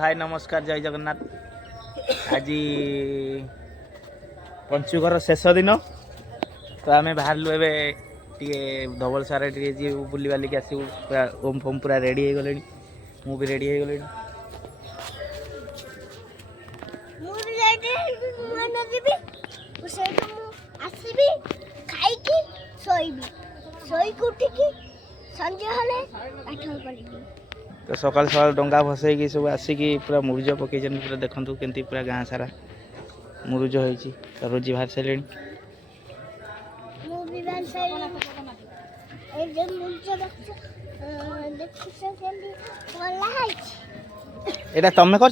हाय नमस्कार जय जगन्नाथ। आज पंचुकर शेष दिन तो आम बाहर टे धवल सारे बुली बालिक आसू पूरा ओम फोम पूरा रेडी हो गले। मु भी रेडी हो गले। तो सकाल सकाल डंगा भसई सब आसिकी पूरा मुरुज पकई पूरा देखु केमती पूरा गाँ सारा मुरुज होती तो रोजी बाहर सारे एटा तमें कर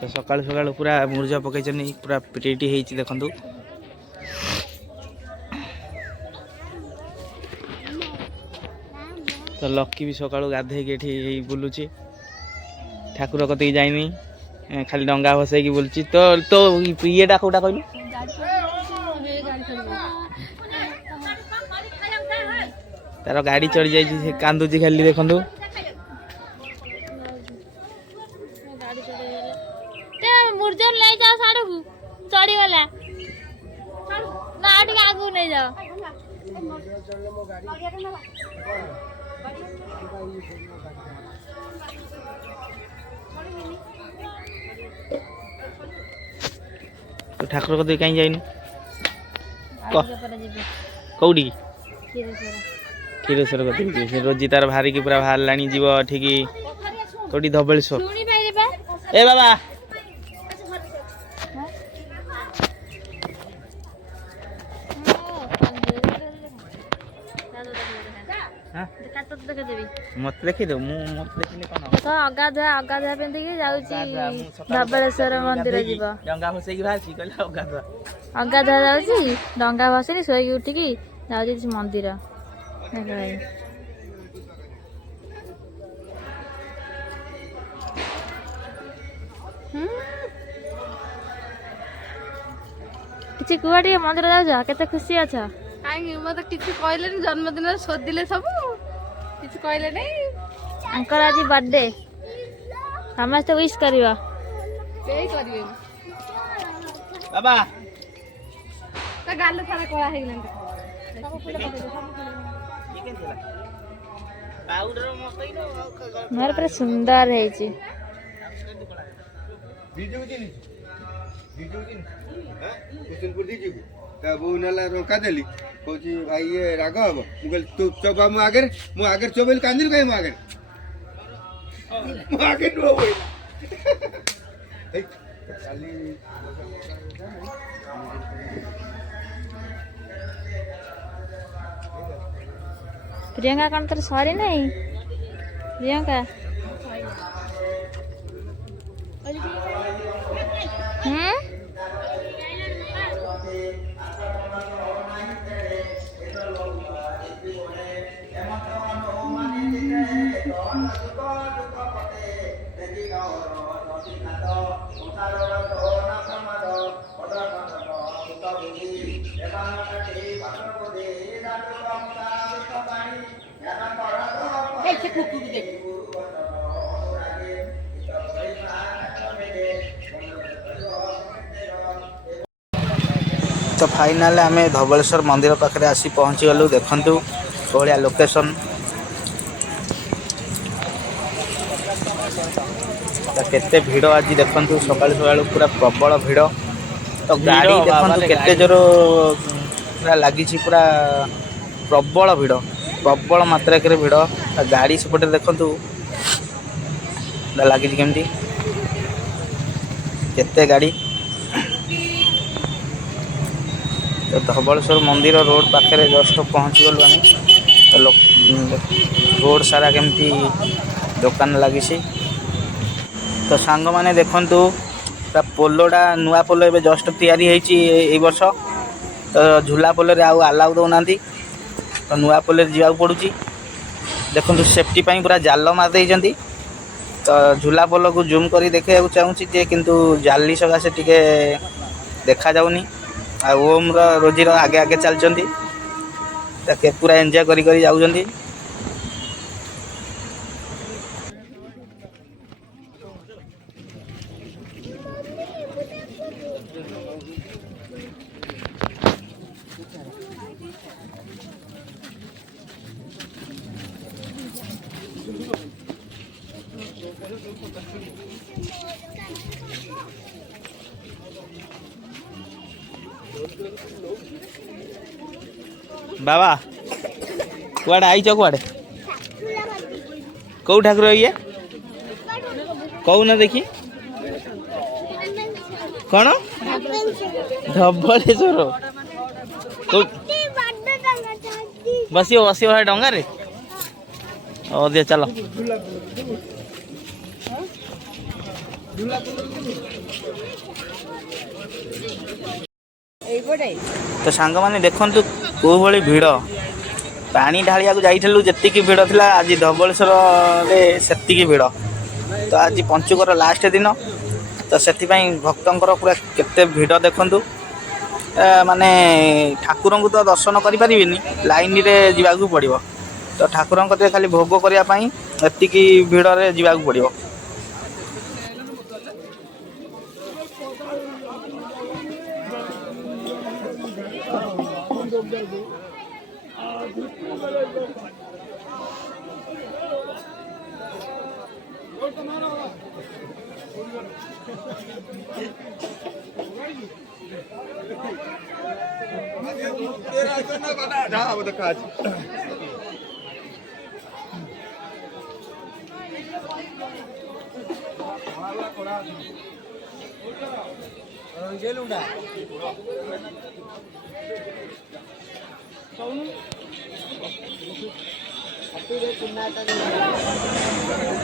तो सकाल सकाल पूरा मुरुज पकई पूरा रेडी होती देखु। तो लकी भी सका गाधे ये बुलूची ठाकुर कत जाइनी खाली डंगा भसई बुलूची। तो तो येटा कौटा कहलु तार गाड़ी चढ़ी जाइए कांदुची खाली देखु। तो ठाकुर कत कहीं जाइनु कौटी क्षीरेश्वर कत रोजी तार भारी की पूरा बाहर लानी जीव ठीक कौटी धबलेश्वर ए बाबा मत देखी दो मत देखिले कोन अगाधुआ अगाधुआ पिंधिकी जाउची धबलेश्वर मंदिर जीव डंगा भसई भासी कहला अगाधुआ अगाधुआ जाउची डंगा भसई सोई उठिकी जाउची मंदिर किसी कुआ टे मंदिर जाउछ केते खुशी अछ काई मत किसी कहले जन्मदिन सोदिले सब किसी कहले नै अंकल आज बर्थडे समस्त विश करियो पे करिवे बाबा त गाल सारा कोला हे गेलन मार पर सुंदर है जी बीजू जी बीजू जी हां कुसुमपुर दीजू ता बो नला रोका देली कोची भाई ये राग हम मुगल तू चोबा मु आगे चोबेल कांदिल कई मु आगे नो होई ए खाली प्रियंका कौन तर सॉरी नहीं प्रियंका तो फाइनाल आम धबलेश्वर मंदिर पाखे आसी पहुँची गलु। देखु कौलिया लोकेशन केते भिड़ आज देखु सकाल सकाल पूरा प्रबल भिड़। तो गाड़ी देखु केते जोर पूरा लगी पूरा प्रबल भिड़ प्रबल मात्रा भिड़ गाड़ी सेपटे देखु लगी केमती केते गाड़ी। तो धबलेश्वर मंदिर रोड पाखे जस्ट पहुँची गलु आम। तो रोड सारा केमती दुकान लगी। तो सांग माने देखंतु पोलोटा नुआ पोलो ए जस्ट तैयारी होई वर्ष। तो झूला पोल आउ अलाउ दौना तो नुआ पोल जावाक पड़ू। देखो सेफ्टी पाई पूरा जाल मार देइछंती। तो झूला पोल को जूम करी देखा चाहूँगी जे किंतु जाली सकाशे टिके देखा जाउनी। आ ओम रोजी आगे आगे चलती पूरा एंजॉय करी जाऊँगी। बाबा कुआड़े आईच कुआड़े कौ ठाकुर ये कौन देखी कौन धबलेश्वर बसियो बसियो है डंगा रे ओ दे चलो तो सांग माने देखंतु को भली भिड़ पानी ढालिया जाइलु जेतिकी भिड़ थिला आज धबलेश्वर रे सेतिकी भिड़ तो आज पंचुकर लास्ट दिन तो से भक्तंकर पूरा केते भिड़ देखंतु माने ठाकुर को तो दर्शन करि परिबेनी लाइन रे जीवाकू पड़िबो तो ठाकुर को खाली भोग करिया पई एतिकी भिड़ रे जीवाकू पड़िबो।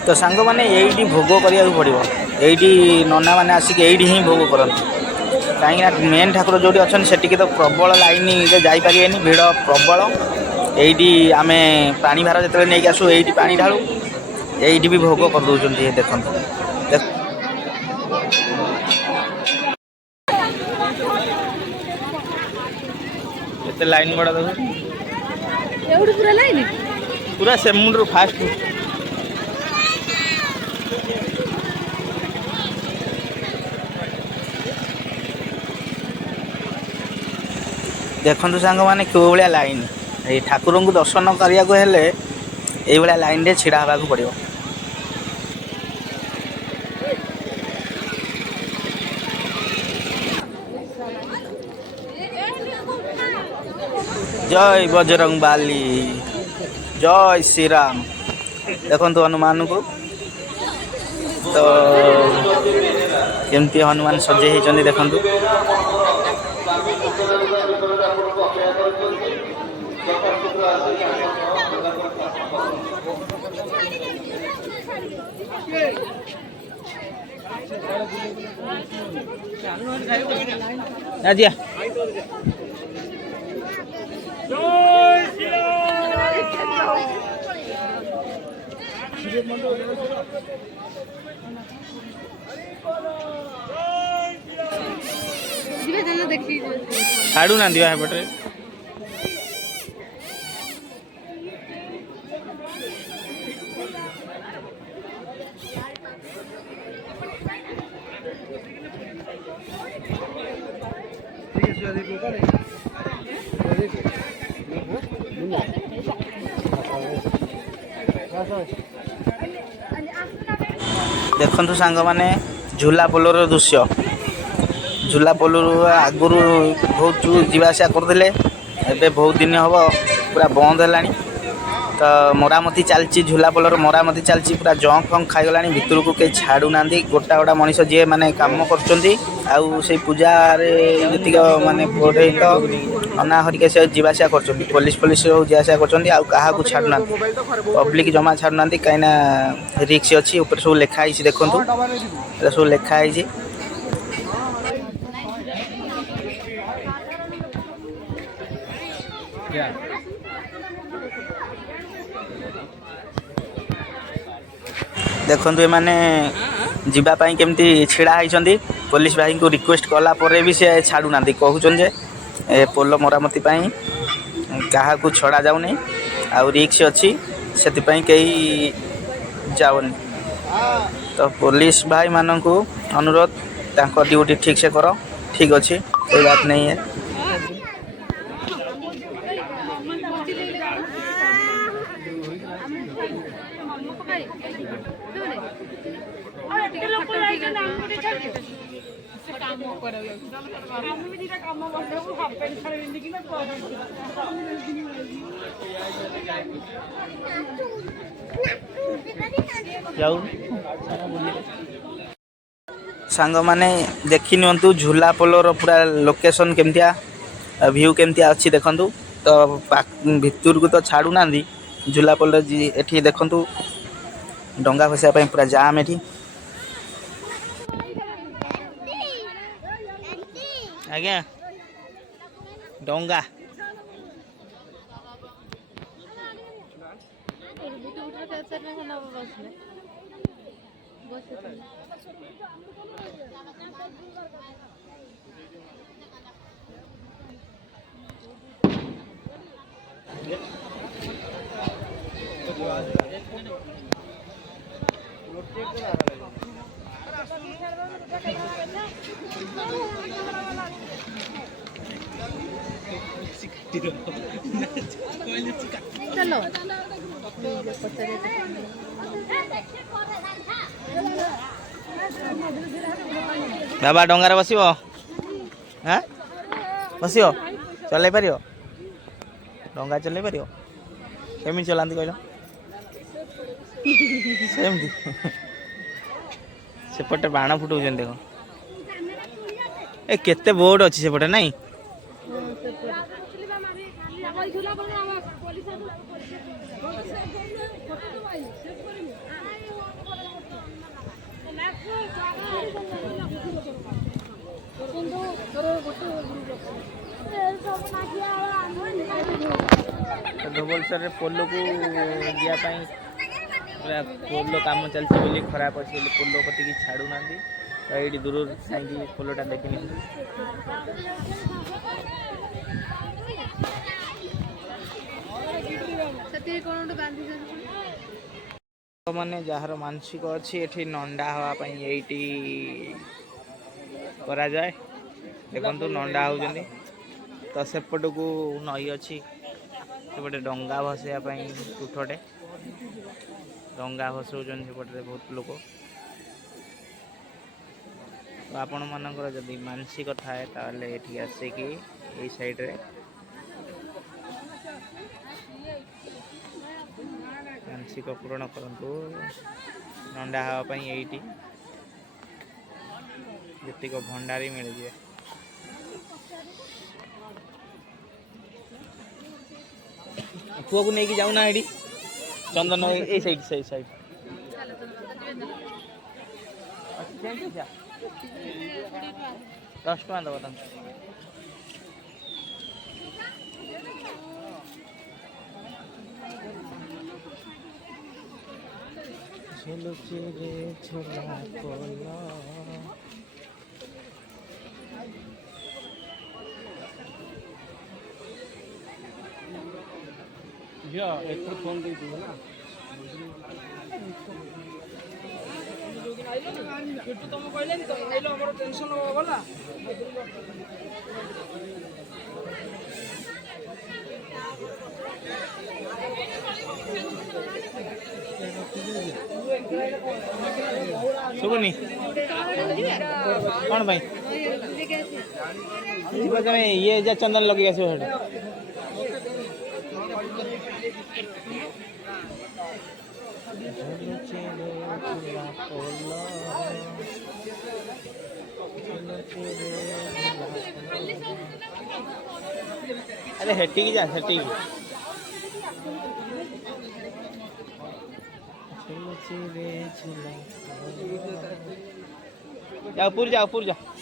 तो सांग माने यही भोग करिया पड़ो यही नना मैंने आसिक यही ही भोग करते कहीं मेन ठाकुर जो अच्छा से तो प्रबल लाइन जापारे भिड़ प्रबल यही आम पानी भार जो नहीं आसू यही पा ढालू यही भी भोग कर दौरान देखते केते लाइन बड़ा देखो पूरा लाइन पूरा से मुंड फास्ट देखु सांग मैंने क्यों भाया लाइन ये ठाकुर को दर्शन करने को हेले ये भाया लाइन रे छिड़ा हवा पड़ो। जय बजरंग बाली जय श्री राम देखो हनुमान को तो केमती हनुमान सजे होती देखु आजिया छाड़ू ना दिवा पटे देखु सांग माने झूला पोलर दृश्य झूला पोलर आगुरी बहुत जीवासा करते एबे बहुत दिन हम पूरा बंद है तो मरामती चलती झूला पोलर मरामती चलती पूरा जंक फंक खाईगला भितर को कहीं छाड़ू ना गोटा गोटा मनीष जी मैंने कम कर पूजा जी मानने पढ़े तो नना हरिका से जीवासा कर पुलिस पुलिस जीवासा कर छाड़ू ना पब्लिक जमा छाड़ू ना कहीं रिक्स अच्छी ऊपर सब लिखाई देखु सब लिखाई देखु ये मैंने जीवाई केमती छिड़ा होती पुलिस भाई को रिक्वेस्ट कला भी सी छाड़ू ना कहते ए पोल मरामती क्या छड़ा जाऊनी आ रिक्स अच्छी से कहीं जाऊनी तो पुलिस भाई मान को अनुरोध तांको ड्यूटी ठीक से कर ठीक अच्छे कोई बात नहीं है। जाऊ सांग माने देखी नियंतु झूला पोलर पूरा लोकेशन केमतिया व्यू केमतिया अच्छी देखंतु तो भितर को तो छाड़ू ना झूला पोल एठी देखंतु डंगा भसा पूरा जाम एठी आज्ञा डंगा चलो बाबा डंगार बस हाँ बस चल पार डंगा चल पार केमी चलाती कहल सेमती सेपटे बाण फुटाऊँ देख ए केते बोर्ड अच्छी सेपटे नाई धोबलसर पोल को दियापाई पूरा पोल काम चलती बोली खराब अच्छे पोल कति छाड़ू ना तो ये दूर थी पोलटा देखनी मैंने जार मानसिक अच्छी ये नंडा हाँपाई ये करा जाए देखु नंडा हो तो सेपट को नई अच्छी सेपटे डंगा भसैयापाई तुठटे डंगा भसौन सेपटे बहुत लोग तो आपण मानकर जदि मानसिक थाए ताले एठी आसिकी ये साइड रे मानसिक पूर्ण करंतु नंडा हाँपाई ये जीक भंडारी मिल जाए पुआ को लेकिन जाऊना है चंदन ए साइड से साइड 10 टका दब तुम एक फोन दे दियो ना तुम कहले तो आइलो हमर टेंशन हो गला सुबनी कौन भाई ये जा चंदन लगे आसो अरे हेटी जा हेटी जाओ पूर जाओ पूर जाओ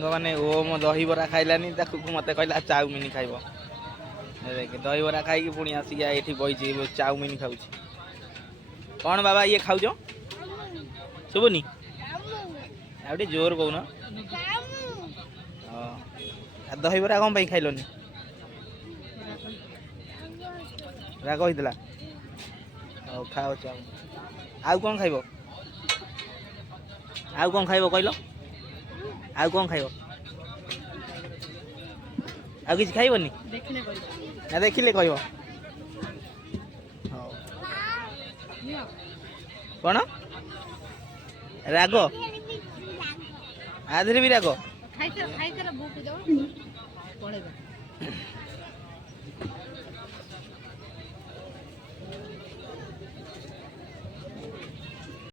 ମାନେ ଓମ ଦହିବରା ଖାଇଲାନି ତାକୁ ମତେ କହିଲା ଚାଉମିନ ଖାଇବ। ଦେଖ ଦହିବରା ଖାଇକି ପୁଣି ଆସିକି ଏଠି ବଇଛି ଚାଉମିନ ଖାଉଛି। କଣ ବାବା ଇଏ ଖାଉଛ? ଶୁଭୁନି ଆଉ ଟିକେ ଜୋର କହୁନ। ଦହିବରା କଣ ପାଇଁ ଖାଇଲନି? ରାଗ ହେଇଥିଲା। ହଉ ଖାଅ ଚାଉ। ଆଉ କଣ ଖାଇବ? ଆଉ କଣ ଖାଇବ କହିଲ? ଆଉ କଣ ଖାଇବ? ଆଉ କିଛି ଖାଇବନି ନା ଦେଖିଲେ କହିବ? ହଉ କଣ ରାଗ? ଆଧିରେ ବି ରାଗ?